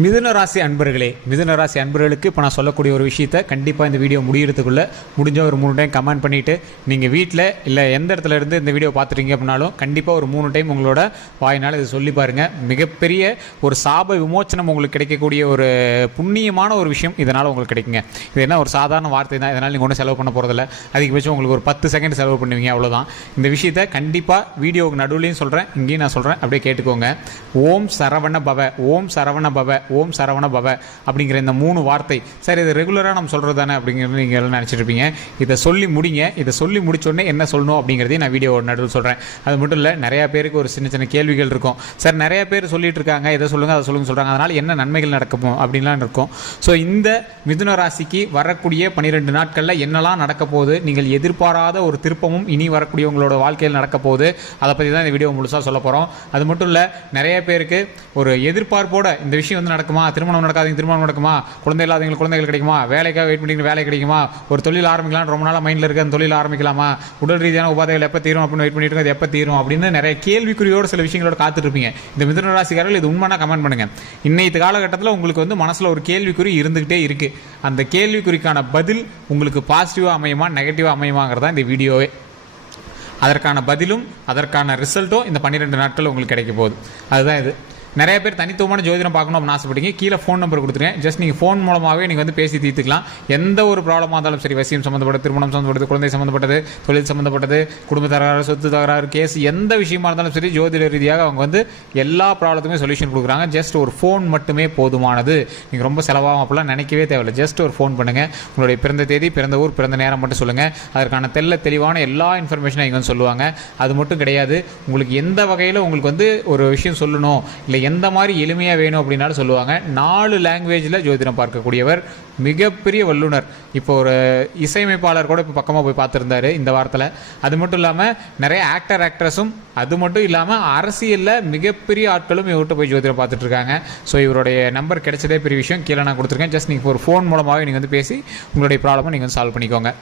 மிதுன ராசி அன்பர்களே மிதுன ராசி அன்பர்களுக்கு இப்போ நான் சொல்லக்கூடிய ஒரு விஷயத்த கண்டிப்பாக இந்த வீடியோ முடியறதுக்குள்ளே முடிஞ்ச ஒரு மூணு டைம் கமெண்ட் பண்ணிவிட்டு நீங்கள் வீட்டில் இல்லை எந்த இடத்துல இருந்து இந்த வீடியோ பார்த்துட்டீங்க அப்படின்னாலும் கண்டிப்பாக ஒரு மூணு டைம் உங்களோட வாயினால் இதை சொல்லி பாருங்கள் மிகப்பெரிய ஒரு சாப விமோச்சனம் உங்களுக்கு கிடைக்கக்கூடிய ஒரு புண்ணியமான ஒரு விஷயம் இதனால் உங்களுக்கு கிடைக்குங்க இது என்ன ஒரு சாதாரண வார்த்தை தான் இதனால் நீங்கள் ஒன்றும் செலவு பண்ண போகிறதில்ல அதிகபட்சம் உங்களுக்கு ஒரு பத்து செகண்ட் செலவு பண்ணுவீங்க அவ்வளோதான் இந்த விஷயத்த கண்டிப்பாக வீடியோவுக்கு நடுவுலையும் சொல்கிறேன் இங்கேயும் நான் சொல்கிறேன் அப்படியே கேட்டுக்கோங்க ஓம் சரவண பவ ஓம் சரவண பவ ஓம் சரவண பவ அப்படிங்கிற இந்த மூணு வார்த்தை சரி இது ரெகுலராக நம்ம சொல்கிறது தானே அப்படிங்கிறது நீங்கள் எல்லாம் நினச்சிட்ருப்பீங்க இதை சொல்லி முடிங்க இதை சொல்லி முடிச்சோடனே என்ன சொல்லணும் அப்படிங்கிறதையும் நான் வீடியோ நடுவில் சொல்கிறேன் அது மட்டும் இல்லை நிறையா பேருக்கு ஒரு சின்ன சின்ன கேள்விகள் இருக்கும் சார் நிறையா பேர் சொல்லிட்டு இருக்காங்க இதை சொல்லுங்கள் அதை சொல்லுங்கள் சொல்கிறாங்க அதனால் என்ன நன்மைகள் நடக்கும் அப்படின்லாம் இருக்கும் ஸோ இந்த மிதுன ராசிக்கு வரக்கூடிய பன்னிரெண்டு நாட்களில் என்னெல்லாம் நடக்க போகுது நீங்கள் எதிர்பாராத ஒரு திருப்பமும் இனி வரக்கூடியவங்களோட வாழ்க்கையில் நடக்க போகுது அதை பற்றி தான் இந்த வீடியோ முழுசாக சொல்ல போகிறோம் அது மட்டும் இல்லை நிறைய பேருக்கு ஒரு எதிர்பார்ப்போட இந்த விஷயம் வந்து நடக்குமா திருமணம் நடக்காதீங்க திருமணம் நடக்குமா குழந்தை இல்லாதவங்க குழந்தைகள் கிடைக்குமா வேலைக்காக வெயிட் பண்ணி வேலை கிடைக்குமா ஒரு தொழில் ஆரம்பிக்கலாம் ரொம்ப நாளாக மைண்டில் இருக்க அந்த தொழில் ஆரம்பிக்கலாமா உடல் ரீதியான உபாதைகள் எப்போ தீரும் அப்படின்னு வெயிட் பண்ணிட்டு அது எப்போ தீரும் அப்படின்னு நிறைய கேள்விக்குறியோட சில விஷயங்களோட காத்துருப்பீங்க இந்த மிதன ராசிக்காரர்கள் இது உண்மைனா கமெண்ட் பண்ணுங்க இன்னைக்கு காலகட்டத்தில் உங்களுக்கு வந்து மனசில் ஒரு கேள்விக்குறி இருந்துகிட்டே இருக்குது அந்த கேள்விக்குறிக்கான பதில் உங்களுக்கு பாசிட்டிவாக அமையுமா நெகட்டிவாக அமையுமாங்கிறதா இந்த வீடியோவே அதற்கான பதிலும் அதற்கான ரிசல்ட்டும் இந்த பன்னிரெண்டு நாட்கள் உங்களுக்கு கிடைக்க போகுது அதுதான் இது நிறைய பேர் தனித்துவமான ஜோதிடம் பார்க்கணும் அப்படின்னு ஆசைப்பட்டீங்க கீழே ஃபோன் நம்பர் கொடுத்துருக்கேன் ஜஸ்ட் நீங்கள் ஃபோன் மூலமாகவே நீங்கள் வந்து பேசி தீர்த்துக்கலாம் எந்த ஒரு ப்ராப்ளமாக இருந்தாலும் சரி வசியம் சம்மந்தப்பட்ட திருமணம் சம்மந்தப்பட்டது குழந்தை சம்மந்தப்பட்டது தொழில் சம்மந்தப்பட்டது குடும்ப தகராறு சொத்து தகராறு கேஸ் எந்த விஷயமா இருந்தாலும் சரி ஜோதிட ரீதியாக அவங்க வந்து எல்லா ப்ராப்ளத்துக்குமே சொல்யூஷன் கொடுக்குறாங்க ஜஸ்ட் ஒரு ஃபோன் மட்டுமே போதுமானது நீங்கள் ரொம்ப செலவாகும் அப்படிலாம் நினைக்கவே தேவையில்லை ஜஸ்ட் ஒரு ஃபோன் பண்ணுங்கள் உங்களுடைய பிறந்த தேதி பிறந்த ஊர் பிறந்த நேரம் மட்டும் சொல்லுங்கள் அதற்கான தெல்ல தெளிவான எல்லா இன்ஃபர்மேஷனும் இங்கே வந்து சொல்லுவாங்க அது மட்டும் கிடையாது உங்களுக்கு எந்த வகையில் உங்களுக்கு வந்து ஒரு விஷயம் சொல்லணும் இல்லை எந்த மாதிரி எளிமையாக வேணும் அப்படின்னாலும் சொல்லுவாங்க நாலு லாங்குவேஜில் ஜோதிடம் பார்க்கக்கூடியவர் மிகப்பெரிய வல்லுனர் இப்போ ஒரு இசையமைப்பாளர் கூட இப்போ பக்கமாக போய் பார்த்துருந்தாரு இந்த வாரத்தில் அது மட்டும் இல்லாமல் நிறைய ஆக்டர் ஆக்ட்ரஸும் அது மட்டும் இல்லாமல் அரசியலில் மிகப்பெரிய ஆட்களும் இவர்கிட்ட போய் ஜோதிடம் பார்த்துட்ருக்காங்க ஸோ இவருடைய நம்பர் கிடைச்சதே பெரிய விஷயம் கீழே நான் கொடுத்துருக்கேன் ஜஸ்ட் நீங்கள் ஒரு ஃபோன் மூலமாகவே நீங்கள் வந்து பேசி உங்களுடைய ப்ராப்ளமும் நீங்கள் வந்து சால்வ் பண்ணிக்கோங்க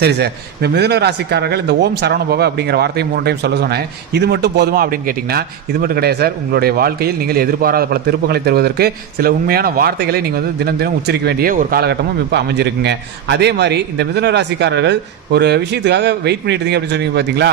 சரி சார் இந்த மிதுன ராசிக்காரர்கள் இந்த ஓம் சரவணபவ அப்படிங்கிற வார்த்தையை மூணு டைம் சொல்ல சொன்னேன் இது மட்டும் போதுமா அப்படின்னு கேட்டிங்கன்னா இது மட்டும் கிடையாது சார் உங்களுடைய வாழ்க்கையில் நீங்கள் எதிர்பாராத பல திருப்பங்களை தருவதற்கு சில உண்மையான வார்த்தைகளை நீங்கள் வந்து தினம் தினம் உச்சரிக்க வேண்டிய ஒரு காலகட்டமும் இப்போ அமைஞ்சிருக்குங்க அதே மாதிரி இந்த மிதுன ராசிக்காரர்கள் ஒரு விஷயத்துக்காக வெயிட் பண்ணிட்டு இருந்தீங்க அப்படின்னு சொன்னீங்க பார்த்தீங்களா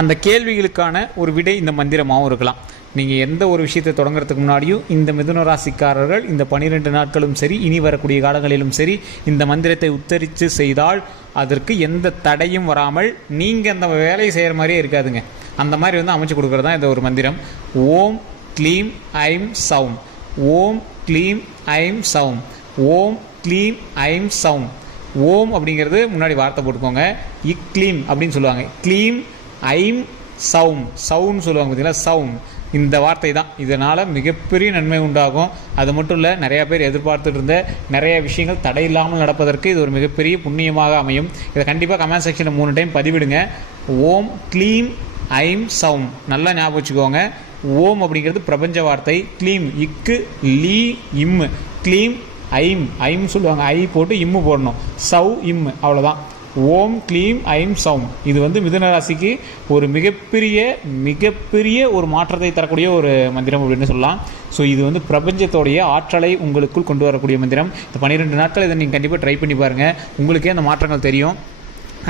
அந்த கேள்விகளுக்கான ஒரு விடை இந்த மந்திரமாகவும் இருக்கலாம் நீங்கள் எந்த ஒரு விஷயத்தை தொடங்குறதுக்கு முன்னாடியும் இந்த மிதுன ராசிக்காரர்கள் இந்த பனிரெண்டு நாட்களும் சரி இனி வரக்கூடிய காலங்களிலும் சரி இந்த மந்திரத்தை உத்தரித்து செய்தால் அதற்கு எந்த தடையும் வராமல் நீங்கள் அந்த வேலையை செய்கிற மாதிரியே இருக்காதுங்க அந்த மாதிரி வந்து அமைச்சு கொடுக்குறது தான் இந்த ஒரு மந்திரம் ஓம் க்ளீம் ஐம் சவும் ஓம் க்ளீம் ஐம் சவும் ஓம் க்ளீம் ஐம் சவும் ஓம் அப்படிங்கிறது முன்னாடி வார்த்தை போட்டுக்கோங்க இக்ளீம் அப்படின்னு சொல்லுவாங்க க்ளீம் ஐம் சவுன் சவுன்னு சொல்லுவாங்க பார்த்தீங்களா சவுன் இந்த வார்த்தை தான் இதனால் மிகப்பெரிய நன்மை உண்டாகும் அது மட்டும் இல்லை நிறையா பேர் எதிர்பார்த்துட்டு இருந்த நிறைய விஷயங்கள் தடையில்லாமல் நடப்பதற்கு இது ஒரு மிகப்பெரிய புண்ணியமாக அமையும் இதை கண்டிப்பாக கமெண்ட் செக்ஷனில் மூணு டைம் பதிவிடுங்க ஓம் க்ளீம் ஐம் சவுன் நல்லா ஞாபகம் வச்சுக்கோங்க ஓம் அப்படிங்கிறது பிரபஞ்ச வார்த்தை க்ளீம் இக்கு லீ இம் க்ளீம் ஐம் ஐம் சொல்லுவாங்க ஐ போட்டு இம்மு போடணும் சவ் இம் அவ்வளோதான் ஓம் க்ளீம் ஐம் சௌம் இது வந்து மிதுன ராசிக்கு ஒரு மிகப்பெரிய மிகப்பெரிய ஒரு மாற்றத்தை தரக்கூடிய ஒரு மந்திரம் அப்படின்னு சொல்லலாம் ஸோ இது வந்து பிரபஞ்சத்தோடைய ஆற்றலை உங்களுக்குள் கொண்டு வரக்கூடிய மந்திரம் இந்த பன்னிரெண்டு நாட்கள் இதை நீங்கள் கண்டிப்பாக ட்ரை பண்ணி பாருங்கள் உங்களுக்கே அந்த மாற்றங்கள் தெரியும்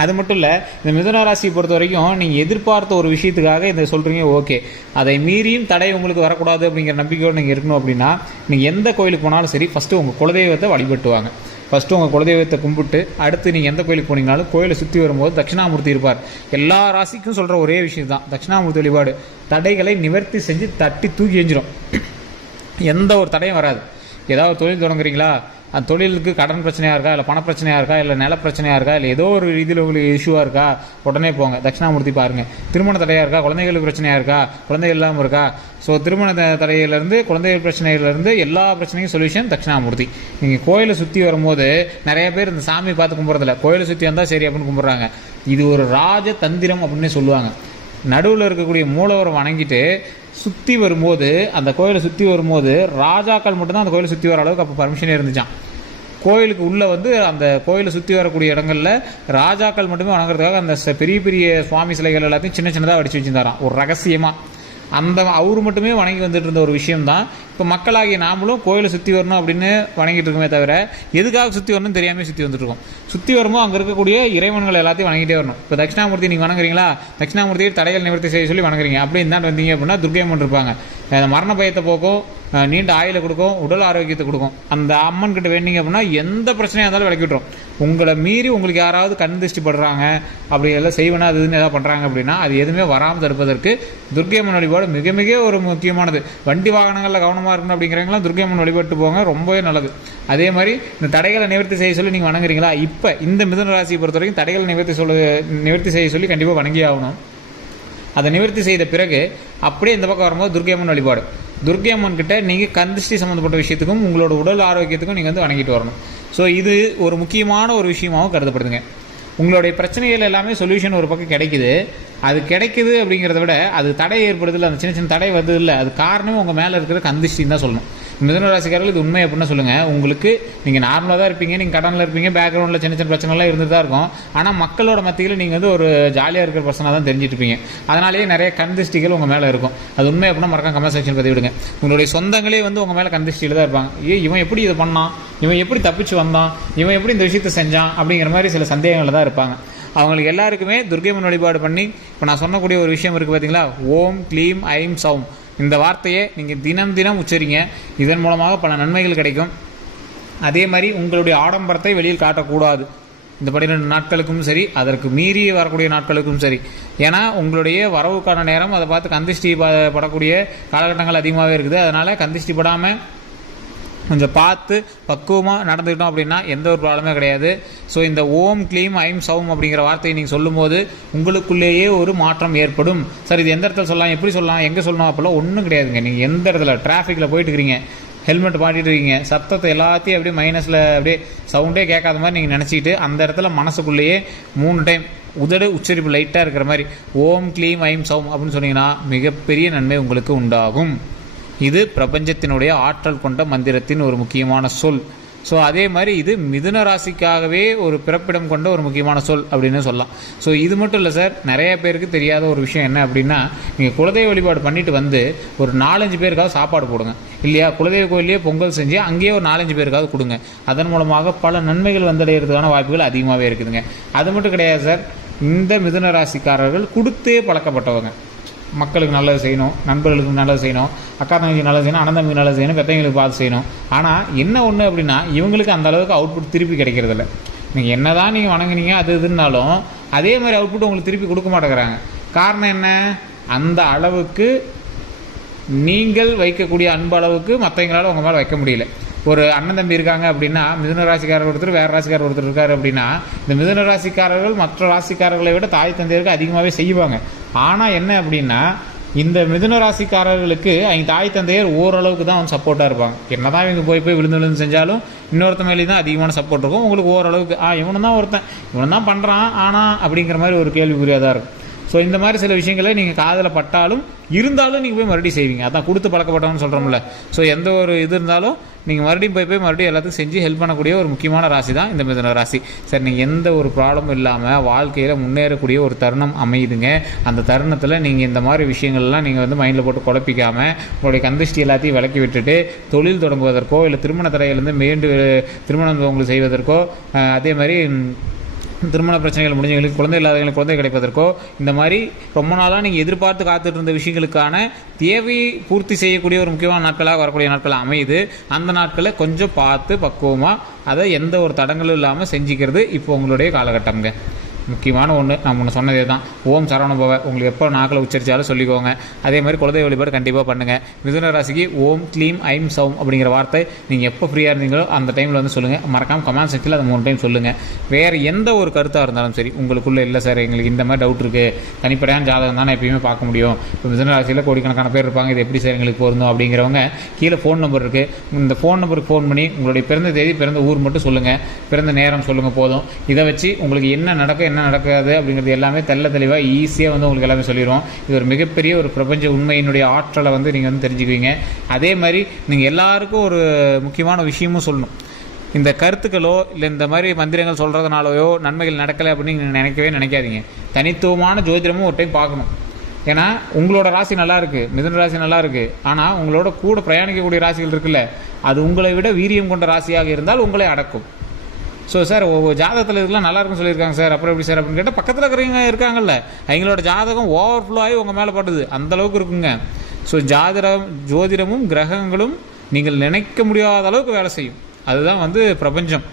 அது மட்டும் இல்லை இந்த மிதுன ராசியை பொறுத்த வரைக்கும் நீங்கள் எதிர்பார்த்த ஒரு விஷயத்துக்காக இதை சொல்கிறீங்க ஓகே அதை மீறியும் தடை உங்களுக்கு வரக்கூடாது அப்படிங்கிற நம்பிக்கையோடு நீங்கள் இருக்கணும் அப்படின்னா நீங்கள் எந்த கோயிலுக்கு போனாலும் சரி ஃபஸ்ட்டு உங்கள் குலதெய்வத்தை வழிபட்டுவாங்க ஃபஸ்ட்டு உங்கள் குலதெய்வத்தை கும்பிட்டு அடுத்து நீங்கள் எந்த கோயிலுக்கு போனீங்கனாலும் கோயிலை சுற்றி வரும்போது தட்சிணாமூர்த்தி இருப்பார் எல்லா ராசிக்கும் சொல்கிற ஒரே விஷயம் தான் தட்சிணாமூர்த்தி வழிபாடு தடைகளை நிவர்த்தி செஞ்சு தட்டி தூக்கி எஞ்சிடும் எந்த ஒரு தடையும் வராது ஏதாவது தொழில் தொடங்குறீங்களா அந்த தொழிலுக்கு கடன் பிரச்சனையாக இருக்கா இல்லை பணப்பிரச்சனையாக பிரச்சனையாக இருக்கா இல்லை நில பிரச்சனையாக இருக்கா இல்லை ஏதோ ஒரு ரீதியில் உங்களுக்கு இஷ்யூவாக இருக்கா உடனே போங்க தட்சிணாமூர்த்தி பாருங்கள் திருமண தடையாக இருக்கா குழந்தைகளுக்கு பிரச்சனையாக இருக்கா குழந்தைகள் இல்லாமல் இருக்கா ஸோ திருமண தடையிலேருந்து குழந்தைகள் பிரச்சனையிலேருந்து எல்லா பிரச்சனையும் சொல்யூஷன் தட்சிணாமூர்த்தி நீங்கள் கோயிலை சுற்றி வரும்போது நிறைய பேர் இந்த சாமி பார்த்து கும்பிட்றதில்ல கோயிலை சுற்றி வந்தால் சரி அப்படின்னு கும்பிட்றாங்க இது ஒரு ராஜ தந்திரம் அப்படின்னு சொல்லுவாங்க நடுவில் இருக்கக்கூடிய மூலவரம் வணங்கிட்டு சுற்றி வரும்போது அந்த கோயிலை சுற்றி வரும்போது ராஜாக்கள் மட்டும்தான் அந்த கோயிலை சுற்றி வர அளவுக்கு அப்போ பர்மிஷனே இருந்துச்சான் கோயிலுக்கு உள்ளே வந்து அந்த கோயிலை சுற்றி வரக்கூடிய இடங்களில் ராஜாக்கள் மட்டுமே வணங்குறதுக்காக அந்த பெரிய பெரிய சுவாமி சிலைகள் எல்லாத்தையும் சின்ன சின்னதாக அடிச்சு வச்சுருந்தாராம் ஒரு ரகசியமாக அந்த அவர் மட்டுமே வணங்கி வந்துட்டு இருந்த ஒரு விஷயம் தான் இப்போ மக்களாகிய நாமளும் கோயிலை சுற்றி வரணும் அப்படின்னு வணங்கிட்டு இருக்கோமே தவிர எதுக்காக சுற்றி வரணும்னு தெரியாமல் சுற்றி வந்துட்டுருக்கோம் சுற்றி வரும்போது அங்கே இருக்கக்கூடிய இறைவன்கள் எல்லாத்தையும் வணங்கிட்டே வரணும் இப்போ தட்சிணாமூர்த்தி நீங்கள் வணங்குறீங்களா தட்சிணாமூர்த்தியை தடைகள் நிவர்த்தி செய்ய சொல்லி வணங்குறீங்க அப்படி இருந்தால் வந்தீங்க அப்படின்னா அம்மன் இருப்பாங்க அந்த மரண பயத்தை போக்கும் நீண்ட ஆயிலை கொடுக்கும் உடல் ஆரோக்கியத்தை கொடுக்கும் அந்த அம்மன் கிட்ட வேண்டிங்க அப்படின்னா எந்த பிரச்சனையாக இருந்தாலும் விளக்கி விட்டுரும் உங்களை மீறி உங்களுக்கு யாராவது கண் திருஷ்டி படுறாங்க அப்படி எல்லாம் செய்வனா அது இதுன்னு எதாவது பண்ணுறாங்க அப்படின்னா அது எதுவுமே வராமல் தடுப்பதற்கு அம்மன் வழிபாடு மிக மிக ஒரு முக்கியமானது வண்டி வாகனங்களில் கவனமாக இருக்கணும் அப்படிங்கிறவங்களாம் துர்க்கையம்மன் வழிபட்டு போங்க ரொம்பவே நல்லது அதே மாதிரி இந்த தடைகளை நிவர்த்தி செய்ய சொல்லி நீங்கள் வணங்குறீங்களா இப்போ இந்த மிதன ராசியை பொறுத்த வரைக்கும் தடைகளை நிவர்த்தி சொல்ல நிவர்த்தி செய்ய சொல்லி கண்டிப்பாக வணங்கி ஆகணும் அதை நிவர்த்தி செய்த பிறகு அப்படியே இந்த பக்கம் வரும்போது அம்மன் வழிபாடு துர்கை அம்மன் கிட்ட நீங்கள் கந்திஷ்டி சம்மந்தப்பட்ட விஷயத்துக்கும் உங்களோட உடல் ஆரோக்கியத்துக்கும் நீங்கள் வந்து வணங்கிட்டு வரணும் ஸோ இது ஒரு முக்கியமான ஒரு விஷயமாகவும் கருதப்படுதுங்க உங்களுடைய பிரச்சனைகள் எல்லாமே சொல்யூஷன் ஒரு பக்கம் கிடைக்குது அது கிடைக்குது அப்படிங்கிறத விட அது தடை ஏற்படுதில்ல அந்த சின்ன சின்ன தடை வருது இல்லை அது காரணம் உங்கள் மேலே இருக்கிற கந்திஷ்டின்னு தான் சொல்லணும் மிதன இது உண்மை அப்படின்னு சொல்லுங்கள் உங்களுக்கு நீங்கள் நார்மலாக தான் இருப்பீங்க நீங்கள் கடனில் இருப்பீங்க பேக்ரவுண்டில் சின்ன சின்ன பிரச்சனைலாம் இருந்து தான் இருக்கும் ஆனால் மக்களோட மத்தியில் நீங்கள் வந்து ஒரு ஜாலியாக இருக்கிற பர்சனாக தான் தெரிஞ்சுட்டு இருப்பீங்க அதனாலேயே நிறைய கந்திஷ்டிகள் உங்கள் மேலே இருக்கும் அது உண்மை அப்படின்னா மறக்காம கமெண்ட் செக்ஷன் பற்றி விடுங்க உங்களுடைய சொந்தங்களே வந்து உங்கள் மேலே கந்திஷ்டியில் தான் இருப்பாங்க ஏ இவன் எப்படி இது பண்ணான் இவன் எப்படி தப்பிச்சு வந்தான் இவன் எப்படி இந்த விஷயத்தை செஞ்சான் அப்படிங்கிற மாதிரி சில சந்தேகங்கள் தான் இருப்பாங்க அவங்களுக்கு எல்லாருக்குமே துர்கைமன் வழிபாடு பண்ணி இப்போ நான் சொன்னக்கூடிய ஒரு விஷயம் இருக்குது பார்த்தீங்களா ஓம் க்ளீம் ஐம் சௌம் இந்த வார்த்தையை நீங்கள் தினம் தினம் உச்சரிங்க இதன் மூலமாக பல நன்மைகள் கிடைக்கும் அதே மாதிரி உங்களுடைய ஆடம்பரத்தை வெளியில் காட்டக்கூடாது இந்த பன்னிரெண்டு நாட்களுக்கும் சரி அதற்கு மீறி வரக்கூடிய நாட்களுக்கும் சரி ஏன்னா உங்களுடைய வரவுக்கான நேரம் அதை பார்த்து கந்திஷ்டி படக்கூடிய காலகட்டங்கள் அதிகமாகவே இருக்குது அதனால் கந்திஷ்டி படாமல் கொஞ்சம் பார்த்து பக்குவமாக நடந்துக்கிட்டோம் அப்படின்னா எந்த ஒரு ப்ராப்ளமே கிடையாது ஸோ இந்த ஓம் க்ளீம் ஐம் சௌம் அப்படிங்கிற வார்த்தையை நீங்கள் சொல்லும்போது உங்களுக்குள்ளேயே ஒரு மாற்றம் ஏற்படும் சார் இது எந்த இடத்துல சொல்லலாம் எப்படி சொல்லலாம் எங்கே சொல்லணும் அப்படிலாம் ஒன்றும் கிடையாதுங்க நீங்கள் எந்த இடத்துல டிராஃபிக்கில் போயிட்டு இருக்கிறீங்க ஹெல்மெட் பாட்டிட்டு இருக்கீங்க சத்தத்தை எல்லாத்தையும் அப்படியே மைனஸில் அப்படியே சவுண்டே கேட்காத மாதிரி நீங்கள் நினச்சிக்கிட்டு அந்த இடத்துல மனசுக்குள்ளேயே மூணு டைம் உதடு உச்சரிப்பு லைட்டாக இருக்கிற மாதிரி ஓம் க்ளீம் ஐம் சவும் அப்படின்னு சொன்னீங்கன்னா மிகப்பெரிய நன்மை உங்களுக்கு உண்டாகும் இது பிரபஞ்சத்தினுடைய ஆற்றல் கொண்ட மந்திரத்தின் ஒரு முக்கியமான சொல் ஸோ அதே மாதிரி இது மிதுன ராசிக்காகவே ஒரு பிறப்பிடம் கொண்ட ஒரு முக்கியமான சொல் அப்படின்னு சொல்லலாம் ஸோ இது மட்டும் இல்லை சார் நிறைய பேருக்கு தெரியாத ஒரு விஷயம் என்ன அப்படின்னா நீங்கள் குலதெய்வ வழிபாடு பண்ணிட்டு வந்து ஒரு நாலஞ்சு பேருக்காவது சாப்பாடு போடுங்க இல்லையா குலதெய்வ கோயிலே பொங்கல் செஞ்சு அங்கேயே ஒரு நாலஞ்சு பேருக்காவது கொடுங்க அதன் மூலமாக பல நன்மைகள் வந்தடைகிறதுக்கான வாய்ப்புகள் அதிகமாகவே இருக்குதுங்க அது மட்டும் கிடையாது சார் இந்த மிதுன ராசிக்காரர்கள் கொடுத்தே பழக்கப்பட்டவங்க மக்களுக்கு நல்லது செய்யணும் நண்பர்களுக்கு நல்லது செய்யணும் அக்கா தங்கச்சி நல்லது செய்யணும் அண்ணன் தம்பிக்கு நல்லது செய்யணும் பெத்தவங்களுக்கு பார்த்து செய்யணும் ஆனால் என்ன ஒன்று அப்படின்னா இவங்களுக்கு அந்த அளவுக்கு அவுட்புட் திருப்பி கிடைக்கிறதில்ல நீங்கள் என்ன தான் நீங்கள் வணங்குனீங்க அது இதுனாலும் அதே மாதிரி அவுட்புட் உங்களுக்கு திருப்பி கொடுக்க மாட்டேங்கிறாங்க காரணம் என்ன அந்த அளவுக்கு நீங்கள் வைக்கக்கூடிய அன்பு அளவுக்கு மற்றவங்களால் உங்கள் மேலே வைக்க முடியல ஒரு அண்ணன் தம்பி இருக்காங்க அப்படின்னா மிதுன ராசிக்காரர் ஒருத்தர் வேறு ராசிக்காரர் ஒருத்தர் இருக்காரு அப்படின்னா இந்த மிதுன ராசிக்காரர்கள் மற்ற ராசிக்காரர்களை விட தாய் தந்தையருக்கு அதிகமாகவே செய்வாங்க ஆனால் என்ன அப்படின்னா இந்த மிதுன ராசிக்காரர்களுக்கு அவங்க தாய் தந்தையர் ஓரளவுக்கு தான் அவங்க சப்போர்ட்டாக இருப்பாங்க என்ன தான் இவங்க போய் போய் விழுந்து விழுந்து செஞ்சாலும் இன்னொருத்த மேலே தான் அதிகமான சப்போர்ட் இருக்கும் உங்களுக்கு ஓரளவுக்கு ஆ இவனு தான் ஒருத்தன் இவன்தான் தான் பண்ணுறான் ஆனால் அப்படிங்கிற மாதிரி ஒரு கேள்விக்குறியாக தான் இருக்கும் ஸோ இந்த மாதிரி சில விஷயங்களை நீங்கள் காதில் பட்டாலும் இருந்தாலும் நீங்கள் போய் மறுபடியும் செய்வீங்க அதான் கொடுத்து பழக்கப்பட்டோம்னு சொல்கிறோம்ல ஸோ எந்த ஒரு இது இருந்தாலும் நீங்கள் மறுபடியும் போய் போய் மறுபடியும் எல்லாத்துக்கும் செஞ்சு ஹெல்ப் பண்ணக்கூடிய ஒரு முக்கியமான ராசி தான் இந்த மிதன ராசி சரி நீங்கள் எந்த ஒரு ப்ராப்ளமும் இல்லாமல் வாழ்க்கையில் முன்னேறக்கூடிய ஒரு தருணம் அமையுதுங்க அந்த தருணத்தில் நீங்கள் இந்த மாதிரி விஷயங்கள்லாம் நீங்கள் வந்து மைண்டில் போட்டு குழப்பிக்காமல் உங்களுடைய கந்திஷ்டி எல்லாத்தையும் விளக்கி விட்டுட்டு தொழில் தொடங்குவதற்கோ இல்லை திருமண தடையிலேருந்து மேண்டு திருமணம் உங்களுக்கு செய்வதற்கோ அதே மாதிரி திருமண பிரச்சனைகள் முடிஞ்சவங்களுக்கு குழந்தை இல்லாதவங்களுக்கு குழந்தை கிடைப்பதற்கோ இந்த மாதிரி ரொம்ப நாளாக நீங்கள் எதிர்பார்த்து காத்துட்டு இருந்த விஷயங்களுக்கான தேவை பூர்த்தி செய்யக்கூடிய ஒரு முக்கியமான நாட்களாக வரக்கூடிய நாட்கள் அமையுது அந்த நாட்களை கொஞ்சம் பார்த்து பக்குவமாக அதை எந்த ஒரு தடங்களும் இல்லாமல் செஞ்சுக்கிறது இப்போ உங்களுடைய காலகட்டம்ங்க முக்கியமான ஒன்று நான் முன்ன சொன்னதே தான் ஓம் சரவணபவ உங்களுக்கு எப்போ நாக்கில் உச்சரித்தாலும் சொல்லிக்கோங்க அதே மாதிரி குலதெய்வ வழிபாடு கண்டிப்பாக பண்ணுங்கள் மிதுன ராசிக்கு ஓம் க்ளீம் ஐம் சவும் அப்படிங்கிற வார்த்தை நீங்கள் எப்போ ஃப்ரீயாக இருந்தீங்களோ அந்த டைமில் வந்து சொல்லுங்கள் மறக்காமல் கமெண்ட் செக்ஷனில் அதை மூணு டைம் சொல்லுங்கள் வேறு எந்த ஒரு கருத்தாக இருந்தாலும் சரி உங்களுக்குள்ளே இல்லை சார் எங்களுக்கு இந்த மாதிரி டவுட் இருக்குது தனிப்படையான ஜாதகம் தானே எப்பயுமே பார்க்க முடியும் இப்போ மிதுன ராசியில் கோடிக்கணக்கான பேர் இருப்பாங்க இது எப்படி சார் எங்களுக்கு போகிறோம் அப்படிங்கிறவங்க கீழே ஃபோன் நம்பர் இருக்குது இந்த ஃபோன் நம்பருக்கு ஃபோன் பண்ணி உங்களுடைய பிறந்த தேதி பிறந்த ஊர் மட்டும் சொல்லுங்கள் பிறந்த நேரம் சொல்லுங்கள் போதும் இதை வச்சு உங்களுக்கு என்ன நடக்கும் என்ன என்ன நடக்காது அப்படிங்கிறது எல்லாமே தெல்ல தெளிவாக ஈஸியாக வந்து உங்களுக்கு எல்லாமே சொல்லிடுவோம் இது ஒரு மிகப்பெரிய ஒரு பிரபஞ்ச உண்மையினுடைய ஆற்றலை வந்து நீங்கள் வந்து தெரிஞ்சுக்குவீங்க அதே மாதிரி நீங்கள் எல்லாருக்கும் ஒரு முக்கியமான விஷயமும் சொல்லணும் இந்த கருத்துக்களோ இல்லை இந்த மாதிரி மந்திரங்கள் சொல்கிறதுனாலயோ நன்மைகள் நடக்கலை அப்படின்னு நீங்கள் நினைக்கவே நினைக்காதீங்க தனித்துவமான ஜோதிடமும் ஒரு டைம் பார்க்கணும் ஏன்னா உங்களோட ராசி நல்லா இருக்குது மிதன் ராசி நல்லா இருக்குது ஆனால் உங்களோட கூட பிரயாணிக்கக்கூடிய ராசிகள் இருக்குல்ல அது உங்களை விட வீரியம் கொண்ட ராசியாக இருந்தால் உங்களை அடக்கும் ஸோ சார் ஒவ்வொரு ஜாதகத்தில் இதெல்லாம் நல்லா இருக்குன்னு சொல்லியிருக்காங்க சார் அப்புறம் எப்படி சார் அப்படின்னு கேட்டால் பக்கத்தில் இருக்கிறவங்க இருக்காங்கல்ல அவங்களோட ஜாதகம் ஓவர் ஃப்ளோ ஆகி உங்கள் மேலே படுது அந்தளவுக்கு இருக்குங்க ஸோ ஜாதிடம் ஜோதிடமும் கிரகங்களும் நீங்கள் நினைக்க முடியாத அளவுக்கு வேலை செய்யும் அதுதான் வந்து பிரபஞ்சம்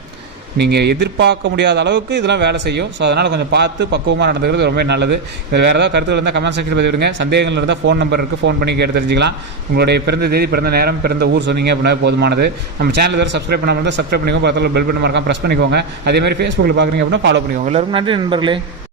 நீங்கள் எதிர்பார்க்க முடியாத அளவுக்கு இதெல்லாம் வேலை செய்யும் ஸோ அதனால் கொஞ்சம் பார்த்து பக்குவமாக நடந்துக்கிறது ரொம்ப நல்லது இதில் வேறு ஏதாவது கருத்துக்கள் இருந்தால் கமெண்ட் செக்ஷன் பதிவிடுங்க சந்தேகங்கள் இருந்தால் ஃபோன் நம்பர் இருக்குது ஃபோன் பண்ணி கேட்டு தெரிஞ்சுக்கலாம் உங்களுடைய பிறந்த தேதி பிறந்த நேரம் பிறந்த ஊர் சொன்னீங்க அப்படின்னா போதுமானது நம்ம சேனல் வேறு சப்ஸ்கிரைப் பண்ணாமல் இருந்தால் சப்ஸ்கிரைப் பண்ணிக்கோங்க பக்கத்தில் பெல் பண்ண மாதிரி ப்ரெஸ் பண்ணிக்கோங்க அதேமாதிரி ஃபேஸ்புக்கில் பார்க்குறீங்க அப்படின்னா ஃபாலோ பண்ணிக்கோங்க எல்லாருக்கும் நன்றி நண்பர்களே